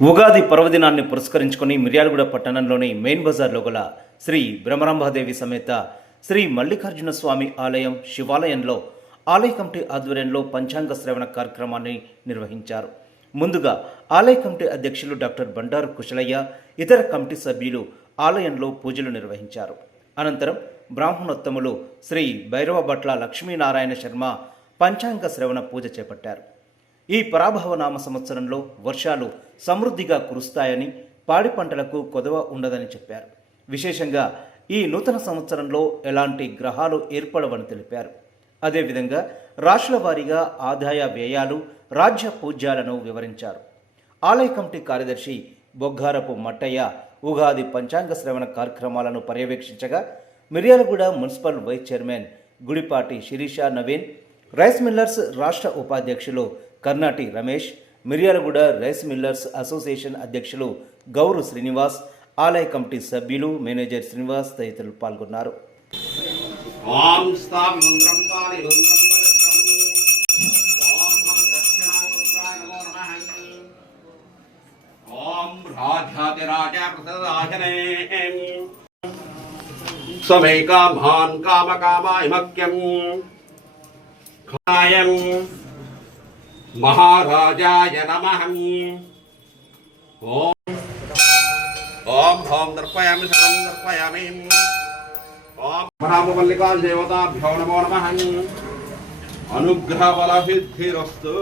ఉగాది పర్వదినాన్ని పురస్కరించుకుని మిర్యాలగూడ పట్టణంలోని మెయిన్ బజార్లో గల శ్రీ బ్రహ్మరాంబాదేవి సమేత శ్రీ మల్లికార్జున స్వామి ఆలయం శివాలయంలో ఆలయ కమిటీ ఆధ్వర్యంలో పంచాంగ శ్రవణ కార్యక్రమాన్ని నిర్వహించారు. ముందుగా ఆలయ కమిటీ అధ్యక్షులు డాక్టర్ బండారు కుశలయ్య, ఇతర కమిటీ సభ్యులు ఆలయంలో పూజలు నిర్వహించారు. అనంతరం బ్రాహ్మణోత్తములు శ్రీ భైరవభట్ల లక్ష్మీనారాయణ శర్మ పంచాంగ శ్రవణ పూజ చేపట్టారు. ఈ పరాభవనామ సంవత్సరంలో వర్షాలు సమృద్ధిగా కురుస్తాయని, పాడి పంటలకు కొదవ ఉండదని చెప్పారు. విశేషంగా ఈ నూతన సంవత్సరంలో ఎలాంటి గ్రహాలు ఏర్పడవని తెలిపారు. అదేవిధంగా రాశుల వారీగా ఆదాయ వ్యయాలు, రాజ్య పూజ్యాలను వివరించారు. ఆలయ కమిటీ కార్యదర్శి బొగ్గారపు మట్టయ్య ఉగాది పంచాంగ శ్రవణ కార్యక్రమాలను పర్యవేక్షించగా, Miryalaguda municipal vice chairman Gudipati Sirisha Naveen, rice millers రాష్ట్ర ఉపాధ్యక్షులు Karnati Ramesh, Miryalaguda rice millers association అధ్యక్షులు గౌరు శ్రీనివాస్, ఆలయ కమిటీ సభ్యులు మేనేజర్ శ్రీనివాస్ తదితరులు పాల్గొన్నారు. స్వమేకామాన్ కామకామాయమక్యం ఖాయం महाराजाय नमः। ओम ओम भौम दर्पयामि सर्वं दर्पयामि। ओम नमो मल्लिका देवताभ्यो नमो नमः। अनुग्रह बल सिद्धिरस्तु।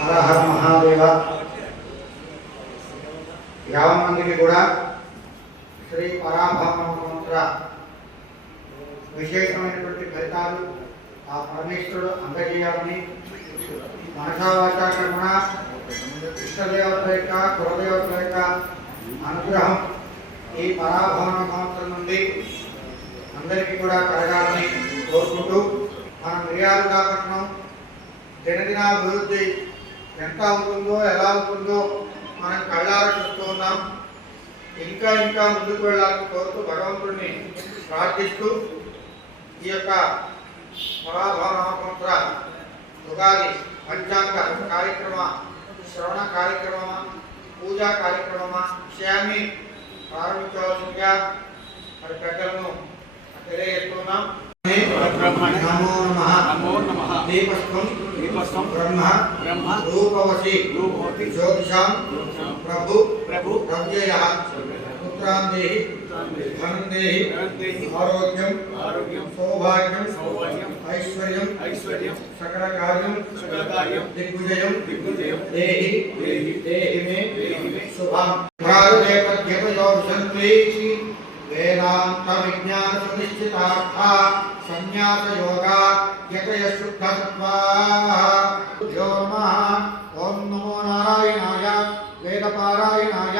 హర హర మహాదేవ. యావన్ మందికి కూడా శ్రీ పరాభవమంత్ర విశేషమైనటువంటి ఫలితాలు ఆ పరమేశ్వరుడు అందజేయాలని మనసావాచాకరణ ఇష్టదేవతల యొక్క కులదేవతల యొక్క అనుగ్రహం ఈ పరాభవన మంత్రం నుండి అందరికీ కూడా కలగాలని కోరుకుంటూ, మన మిర్యాలగూడ పట్టణం దినదినాభివృద్ధి ఎంత ఉంటుందో, ఎలా ఉంటుందో మనం కళ్ళారా చూస్తూ ఉన్నాం. ఇంకా ఇంకా ముందుకు వెళ్ళాలని కోరుతూ భగవంతుడిని ప్రార్థిస్తూ ఈ యొక్క పరాభవనామంత్ర ఉగాది పంచాంగ కార్యక్రమ శ్రవణ కార్యక్రమ పూజా కార్యక్రమ విషయాన్ని ప్రారంభించవలసిందిగా మరి పెద్దలను తెలియజేస్తున్నాం. నమో నమః నమో నమః. దీపస్థం బ్రహ్మ రూపవసి జ్యోతిషాం ప్రభు ప్రవ్యయః పుత్రాన్ దేహి ధనం దేహి ఆరోగ్యం సౌభాగ్యం ఐశ్వర్యం సకల కార్యం దిగ్విజయం దేహి మే శుభం. వేదాంత విజ్ఞాన సునిశ్చితార్థ సన్యాస యోగా యతయ శుద్ధత్వా. ఓం నమో నారాయణాయ వేదపారాయణాయ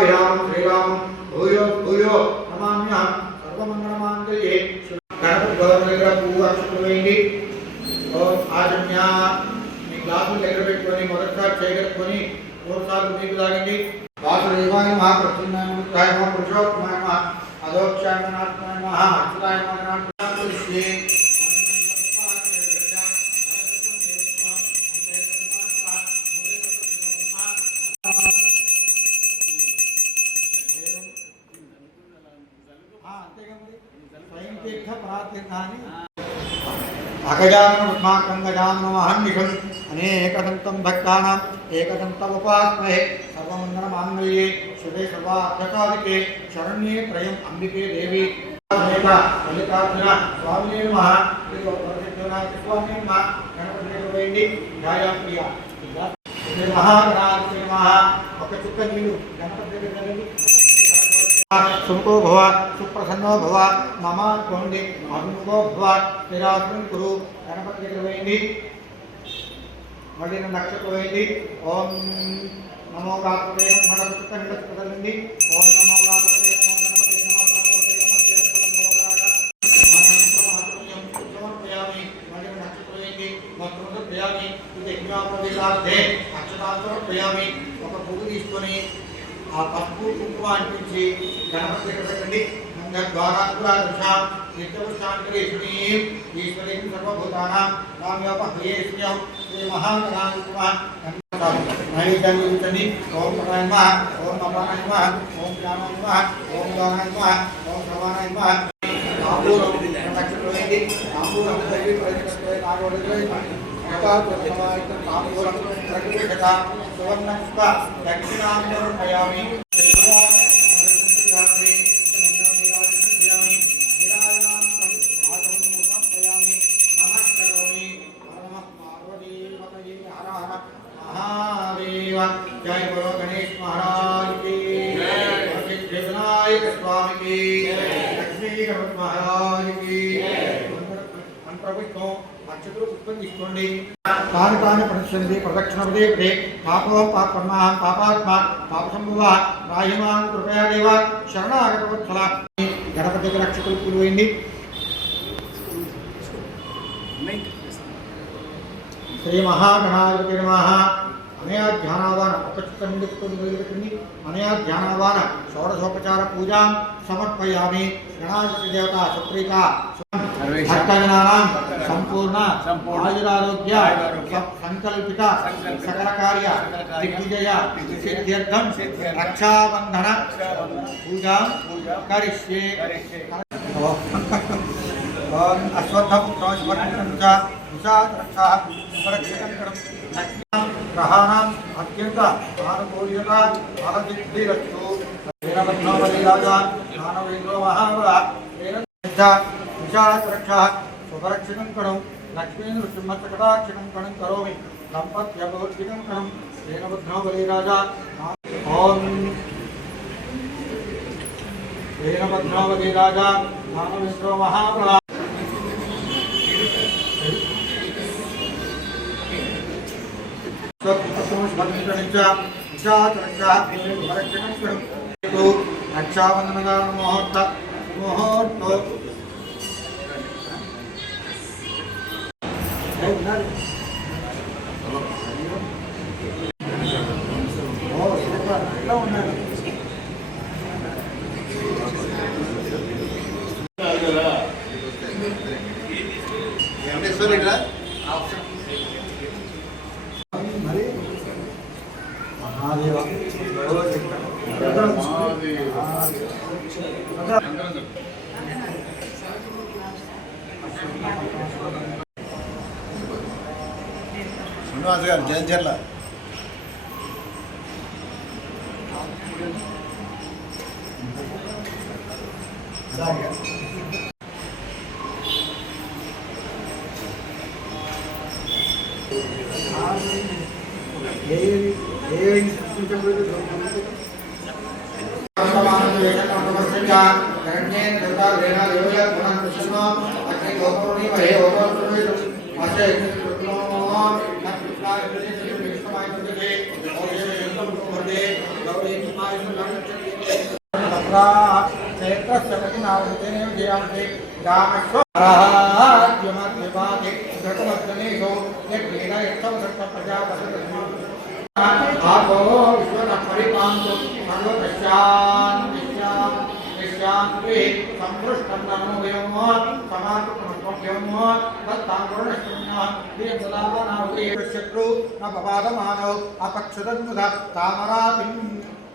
విరామం శ్రీరామం భూయో భూయో నమామ్యహం. సర్వమంగళమాంగళ్యే. గణపతి గౌరవ దగ్గర పువ్వు అక్షతలు వేయండి. ఆజన్య మీ గ్లాసులు దగ్గర పెట్టుకొని మొదటిసారి చేయగలుగుకొని 3 సార్లు నీకు తాగండి. వాసుదేవాయ నమః, ప్రసన్నాయ నమః, పురుషోత్తమాయ నమః, అదోక్షాయ నమః, అచ్యుతాయ నమః. అగజాననం గజానమహర్నిశం అనేకదంతం భక్తానాం ఏకదంతముపాస్మహే. సర్వమంగళమాంగళ్యే శుభే సర్వార్థసాధికే శరణ్యే త్రయం అంబికే దేవి. మల్లికార్జున స్వామి నమః. స్వామి నమః. గణపతి ధ్యాయాప్రియ మహాగణాధిపతి నమః. ఒక చుక్క నీళ్ళు గణపతి దగ్గర సుముఖో భవ సుప్రసన్నో భవ మమ కొండి అభిముఖో భవ స్థిరాసం కురు. గణపతి దగ్గర వేయండి. మళ్ళీ నక్షత్రమైంది. ఓం నమో గాత్రే మన నక్షత్రదండి. ఓం నమో గాత్రే నమో గణపతే నమః పార్వతే నమః దేవస్థలం భోగాయ సమర్పయామి. మళ్ళీ నక్షత్రమైంది. మంత్రం సమర్పయామి. ఇది యజ్ఞాపదేలార్థే అక్షతాలు సమర్పయామి. ఒక పువ్వు తీసుకొని ఆ పసుపు కుంకుమ అనిపించి గణపతి దగ్గర పెట్టండి. ద్వారాంకురాదృశాం నిత్యపుష్టాంతరేషుణీం ఈశ్వరీం సర్వభూతానాం కామ్యోపహ్యేష్యం శ్రీ మహాగణాధిప నైవేద్యాన్ని ఉంచండి. ఓం ప్రణాయ నమః, ఓం అపానాయ నమః, ఓం జ్ఞానాయ నమః, ఓం దానాయ నమః, ఓం సమానాయ నమః. తాంబూలం నక్షత్రమైంది. తాంబూలం తాంబూలం ప్రకృత సువర్ణపుష్ప దక్షిణాంతరపయామి. जय बोलो गणेश महाराज की जय, विनायक स्वामी की लक्ष्मी गणपति महाराज की मंत्रपुष्पों अक्षतुल पुष्पं తీసుకోండి. తాని తాని ప్రదక్షిణండి ప్రదక్షిణపదే పదే పాపో పాపర్మా పాపాత్మా పాపసంభవ రాహిమాం కృపయా దేవ శరణాగతవత్సల. గణపతికి రక్షకులు పూర్వైంది. శ్రీ మహాగణాధిపతి నమః. అనయా ధ్యానావాన ఒక చిత్తం మొదలుపెట్టింది. అనయా ధ్యానావాన షోడశోపచార పూజా సమర్పయామి. గణాధిపతి దేవత సుప్రీత భక్తజనానాం సంపూర్ణ ఆయురారోగ్య సంకల్పిత సకల కార్య దిగ్విజయ సిద్ధ్యర్థం రక్షాబంధన పూజా కరిష్యే. అశ్వత్థం గ్రహాణం అత్యంత ఆనుకూల్యత ఫలసిద్ధిరస్తు. వీరభద్రబలిరాజా దానవేంద్రో మహాబల విశాలసురక్ష శుభరక్షణం కణం లక్ష్మీ నృసింహకటాక్షణం కణం కరోమి సంపత్యభౌతికం కణం. వీరభద్రబలిరాజా ఓం వీరభద్రబలిరాజా దానవేంద్రో మహాబల రక్షాబంధన ముహూర్త ముహూర్త ఉన్నారు. మహాదేవ శ్రీనివాస్ గారు జయంచర్ల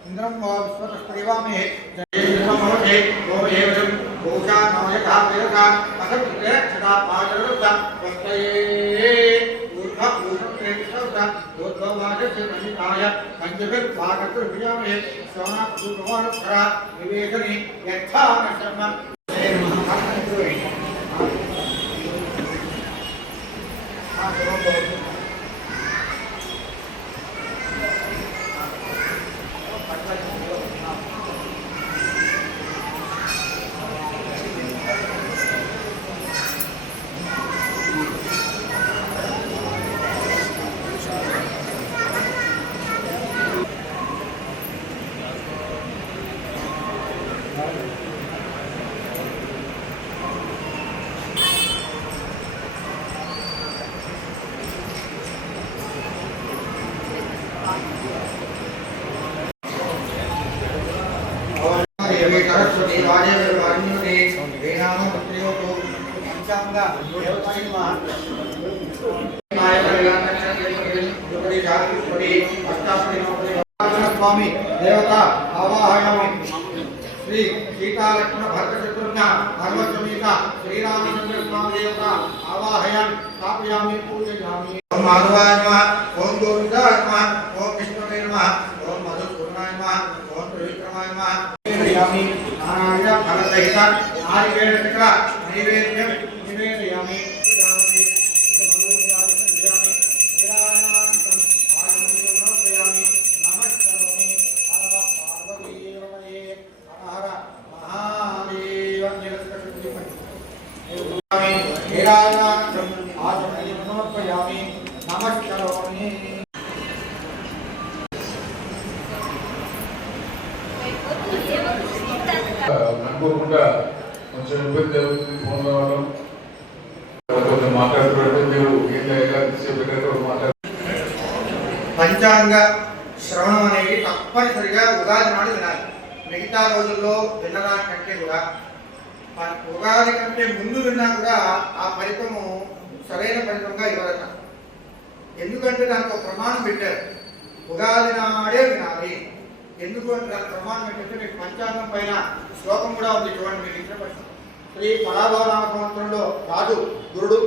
ఇంద్రం విశ్వతస్పరివామే सरस्वती वाजेश्वरी वाग्निवती वेदांत प्रयोगो पंचांग देवताय नमः नाय कल्याण योगरी जागृति अष्टापदी स्वामी देवता आवाहयामि श्री सीता लक्ष्मण भरत शत्रुघ्न हनुमत समेत श्री रामचंद्र स्वामी देवता आवाहयामि स्थापयामि पूजयामि ओम माधवाय नमः ओम गोविंदाय नमः ओम विष्णुवे नमः ओम मधुसूदनाय नमः ओम त्रिविक्रमाय नमः यामि नारायण फलसहित नारिकेल चक्र नैवेद्यं निवेदयामि అనుకోకుండా కొంచెం ఇబ్బంది జరుగుతుంది ఫోన్ రావడం కొంచెం మాట్లాడుతుంటే మీరు మాట్లాడు పంచాంగ శ్రవణం అనేది తప్పనిసరిగా ఉగాది నాడు వినాలి. మిగతా రోజుల్లో వినడానికంటే కూడా ఉగాది కంటే ముందు విన్నా కూడా ఆ ఫలితము సరైన ఫలితంగా ఇవ్వదట. ఎందుకంటే దానికి ఒక ప్రమాణం పెట్టారు, ఉగాది నాడే వినాలి. ఎందుకు అంటే దానికి ప్రమాణం ఏంటంటే మీకు పంచాంగం పైన శ్లోకం కూడా ఉంది చూడండి. మీకు ఇచ్చిన ప్రశ్న శ్రీ పరాభవనామ సంవత్సరంలో రాజు గురుడు,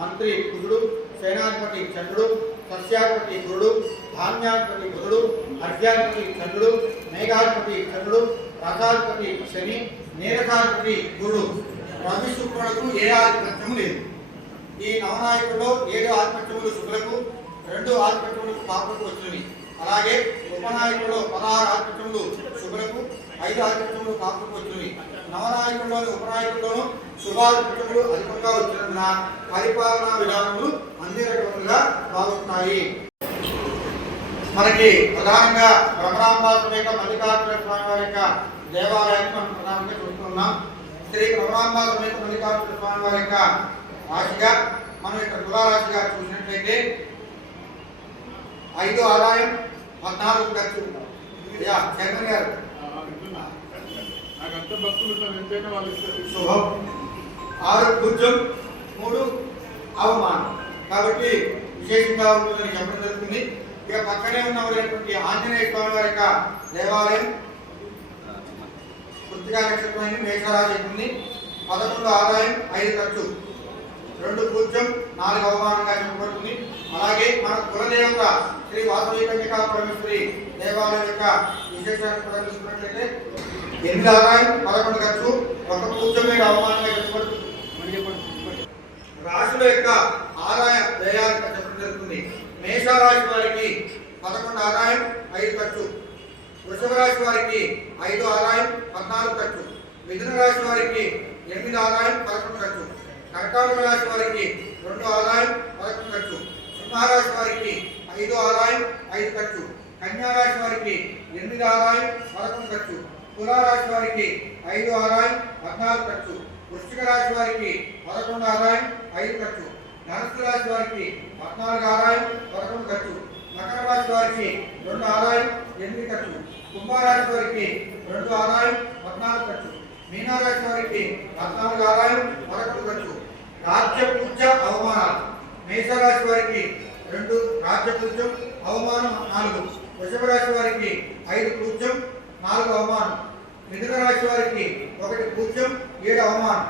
మంత్రి కుజుడు, సేనాధిపతి చంద్రుడు, సస్యాధిపతి గురుడు, ధాన్యాధిపతి బుధుడు, అర్ఘ్యాధిపతి చంద్రుడు, మేఘాధిపతి చంద్రుడు, రథాధిపతి శని, నీరసాధిపతి గురుడు. రవి శుక్రులకు ఏ ఆధిపత్యము లేదు. ఈ నవనాయకుల్లో 7 ఆధిపత్యములు శుక్రులకు, 2 ఆధిపత్యములకు పాపకు వచ్చినవి. అలాగే ఉపనాయకుల్లో 16 ఆధిపత్యములు శుభులకు, 5 ఆధిపత్యములు పాపకు వచ్చినవి. నవనాయకుల్లోని ఉపనాయకుల్లోనూ శుభాధిపత్యములు అధికంగా వచ్చినందున పరిపాలనా విధానములు అన్ని రకములుగా బాగుంటున్నాయి. మనకి ప్రధానంగా భ్రమరాంబా సమేత మల్లికార్జున స్వామి వారి యొక్క దేవాలయాన్ని మనం ప్రధానంగా చూస్తున్నాం. శ్రీ భ్రమరాంబా సమేత మల్లికార్జున స్వామి వారి యొక్క రాశిగా మనం ఇక్కడ తులారాశిగా చూసినట్లయితే 5 ఆదాయం 14 ఖర్చు. చైర్మన్ గారు శుభం, 6 పూజ్యం, 3 అవమానం. కాబట్టి విశేషంగా ఉంటుందని చెప్పడం జరుగుతుంది. ఇక పక్కనే ఉన్నటువంటి ఆంజనేయ స్వామి వారి యొక్క దేవాలయం కృత్తికా నక్షత్రమైన మేషరాశి ఉంది. 11 ఆదాయం 5 ఖర్చు, 2 పూజ్యం, 4 అవమానంగా చెప్పబడుతుంది. అలాగే మన కులదేవత శ్రీ వాసవి కన్యకా పరమేశ్వరి దేవాలయం యొక్క విశేషాన్ని కూడా చూసుకున్నట్లయితే 8 ఆదాయం 11 ఖర్చు, 1 పూజ్యం, 7 అవమానంగా చెప్పబడుతుంది. రాశుల యొక్క ఆదాయ వ్యయాలు చెప్పడం జరుగుతుంది. మేషరాశి వారికి 11 ఆదాయం 5 ఖర్చు, వృషభ రాశి వారికి 5 ఆదాయం 14 ఖర్చు, మిథున రాశి వారికి 8 ఆదాయం 11 ఖర్చు, కర్కాటక రాశి వారికి 2 ఆదాయం 11 ఖర్చు, సింహరాశి వారికి 5 ఆదాయం 5 ఖర్చు, కన్యా రాశి వారికి 8 ఆదాయం 11 ఖర్చు, తులారాశి వారికి 5 ఆదాయం 14 ఖర్చు, వృశ్చిక రాశి వారికి 11 ఆదాయం 5 ఖర్చు, ధనుస్సు రాశి వారికి 14 ఆదాయం 11 ఖర్చు, మకర రాశి వారికి 2 ఆదాయం 8 ఖర్చు, కుంభరాశి వారికి 2 ఆదాయం 14 ఖర్చు, మీనరాశి వారికి 14 ఆదాయం 11 ఖర్చు. రాజ్య పూజ అవమానాలు. మేషరాశి వారికి 2 రాజ్య పూజ్యం, అవమానం 4. వృషభ రాశి వారికి 5 పూజ్యం, 4 అవమానం. మిథున రాశి వారికి 1 పూజ్యం, 7 అవమానం.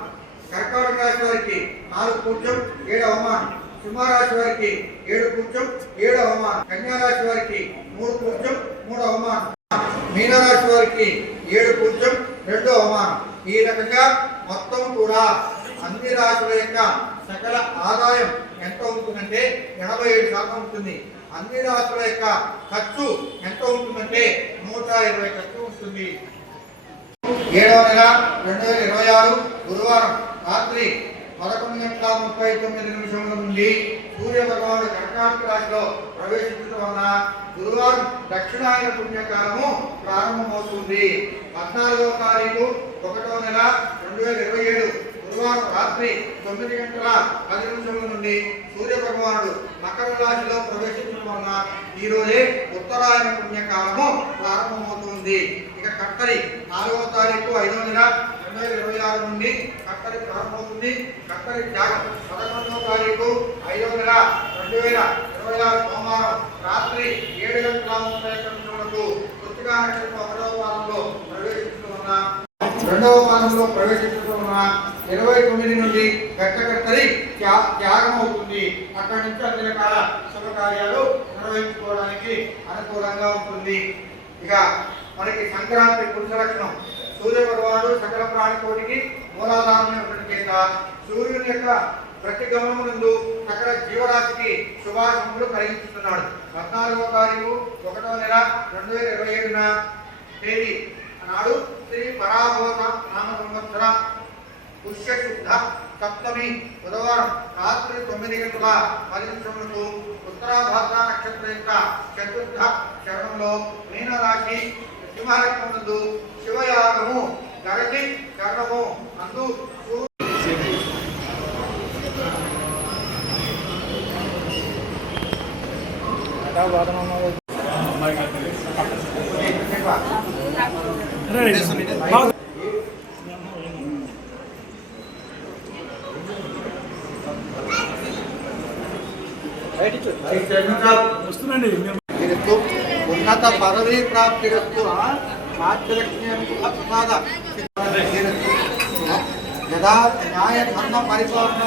కర్కాటక రాశి వారికి 4 పూజ్యం, 7 అవమానం. సింహరాశి వారికి 7 పూజ్యం, 7 అవమానం. కన్యా రాశి వారికి 3 పూజ్యం, 3 అవమానం. మీనరాశి వారికి 7 పూజ్యం, 2 అవమానం. ఈ రకంగా మొత్తం కూడా అన్ని రాశుల యొక్క సకల ఆదాయం ఎంత ఉంటుందంటే 87% ఉంటుంది. అన్ని రాశుల యొక్క ఖర్చు ఎంత ఉంటుందంటే 120 ఖర్చు ఉంటుంది. 7వ నెల 2026 గురువారం రాత్రి 11:39 నుండి సూర్య భగవానుడు కర్కాటక రాశిలో ప్రవేశించడం వలన గురువారం దక్షిణాయన పుణ్యకాలము ప్రారంభమవుతుంది. 14వ తారీఖు 1వ నెల 2027 గురువారం రాత్రి 9:10 నుండి సూర్య భగవానుడు మకర రాశిలో ప్రవేశించడం వలన ఈ రోజే ఉత్తరాయణ పుణ్యకాలము ప్రారంభమవుతుంది. ఇక కట్టరి 4వ తారీఖు 5వ నెల 2026 నుండి కట్టరి ప్రారంభమవుతుంది. కట్టరి త్యాగం 11వ తారీఖు 5వ నెల 2026 సోమవారం రాత్రి 7:31 నిమిషాలకు కృత్తికా నక్షత్రం 1వ వారంలో ప్రవేశిస్తున్న 2వ వారంలో ప్రవేశిస్తున్న 29 నుండి కట్టకర్తరి త్యాగం అవుతుంది. అక్కడి నుంచి అన్ని రకాల శుభకార్యాలు నిర్వహించుకోవడానికి అనుకూలంగా ఉంటుంది. ఇక మనకి సంక్రాంతి పురుష లక్షణం సూర్య భగవానుడు సకల ప్రాణికోటికి మూలాధారమైన చేత సూర్యుని యొక్క ప్రతిగమనం నందు సకల జీవరాశికి శుభాశంపులు కలిగిస్తున్నాడు. 14వ తారీఖు 1వ నెల 2027 తేదీ నాడు శ్రీ పరాభవత నామ సంవత్సర పుష్య శుద్ధ సప్తమి బుధవారం రాత్రి 9:10 ఉత్తరాభాద్ర నక్షత్రం యొక్క చతుర్థ చరణంలో మీనరాశి సింహలగ్నమునందు శివయాగము గరటి కర్ణము అందు ఉన్నత పదవీ ప్రాప్తిరస్తు యథా న్యాయ ధర్మ పరిపాలన